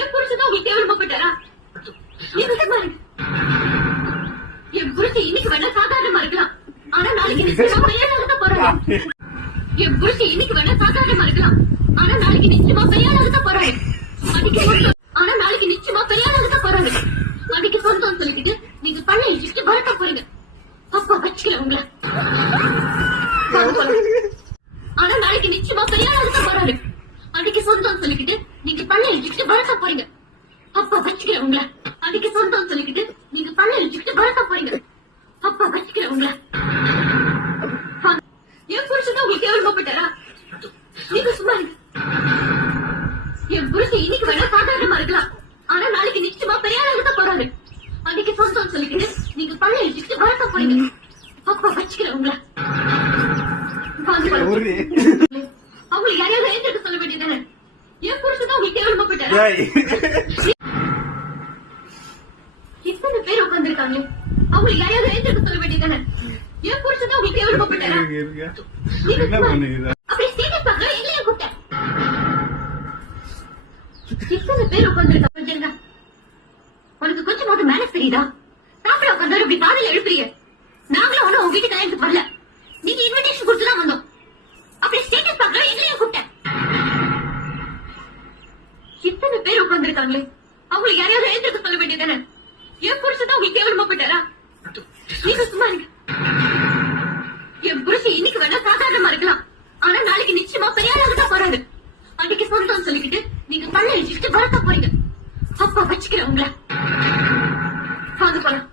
என் புருஷன் உங்களுக்கு கேவலமா போயிட்டாரா? என் புருஷன் இன்னைக்கு வேணா சாதாரணமா இருக்கலாம், ஆனா நாளைக்கு நிச்சயமா பெரியாளாக போறாங்க. என் புருஷன் இன்னைக்கு வேணா சாதாரணமா இருக்கலாம், ஆனா நாளைக்கு நிச்சயமா பெரியாளாக போறாங்க. ஆனா நாளைக்கு நிச்சயமா பெரியாளாக போறாங்க. அன்னைக்கு சொந்தம் சொல்லிக்கிட்டு நீங்க பண்ண இஷ்ட வரட்ட போறீங்க. அப்பா வச்சுக்கல உங்களை. ஆனா நாளைக்கு நிச்சயமா பெரியாளாக போறாரு. அன்னைக்கு சொந்தம் சொல்லிக்கிட்டு நீங்க பண்ண இஷ்ட வரட்ட போறீங்க. அப்பா வச்சுக்கல உங்களை. அன்னைக்கு சொந்தம் சொல்லிக்கிட்டு நீங்க பண்ண இஷ்ட வரட்ட போறீங்க. அப்பா வச்சுக்கல உங்களை. என் புருஷன் உங்களுக்கு கேவலமா போயிட்டாரா? நீங்க சும்மா என் புருஷன் இன்னைக்கு வேணா சாதாரணமா இருக்கலாம், ஆனா நாளைக்கு நிச்சயமா பெரியாளாக போறாரு. அன்னைக்கு சொந்தம் சொல்லிக்கிட்டு நீங்க பண்ண இஷ்ட வரட்ட போறீங்க. அப்பா வச்சுக்கல உங்களை. அவங்களுக்கு யாரையாவது எழுந்திருக்க சொல்ல வேண்டியதானே? என் புருஷன் தான் உங்களுக்கு கேவலமா போயிட்டாரா? இத்தனை பேர் உட்கார்ந்துருக்காங்க, அவங்களுக்கு யாரையாவது எழுந்திருக்க சொல்ல வேண்டியதானே? என் புருஷன் தான் உங்களுக்கு கேவலமா போயிட்டாரா? அப்படி ஸ்டேட்டஸ் பார்க்க எங்களையும் கூப்பிட்டேன். இத்தனை பேர் உட்கார்ந்துருக்காங்க, உனக்கு கொஞ்சமாவது மேனஸ் தெரியுதா? சாப்பிட உட்கார்ந்து இப்படி காலையில எழுப்புறீங்க. நாங்களும் ஒன்னும் உங்க வீட்டு கல்யாணத்துக்கு வரல, நீங்க இன்விடேஷன் கொடுத்துதான் வந்தோம். அப்படி ஸ்டேட்டஸ் பார்க்க எங்களையும் கூப்பிட்டேன். இத்தனை பேர் உட்கார்ந்துருக்காங்களே, அவங்களுக்கு யாரையாவது எழுந்திருக்க சொல்ல வேண்டியதானே? என் புருஷன் தான் உங்களுக்கு கேவலமா போயிட்டாரா? நீங்க சும்மா இருங்க. என் புருஷன் இன்னைக்கு வேணா சாதாரணமா இருக்கலாம், ஆனா நாளைக்கு நிச்சயமா பெரியாளாக தான் போறாரு. அன்னைக்கு சொந்தம் சொல்லிக்கிட்டு நீங்க பண்ண இஷ்ட வரட்ட போறீங்க. அப்பா வச்சுக்கிறேன் உங்களை. போலாம்.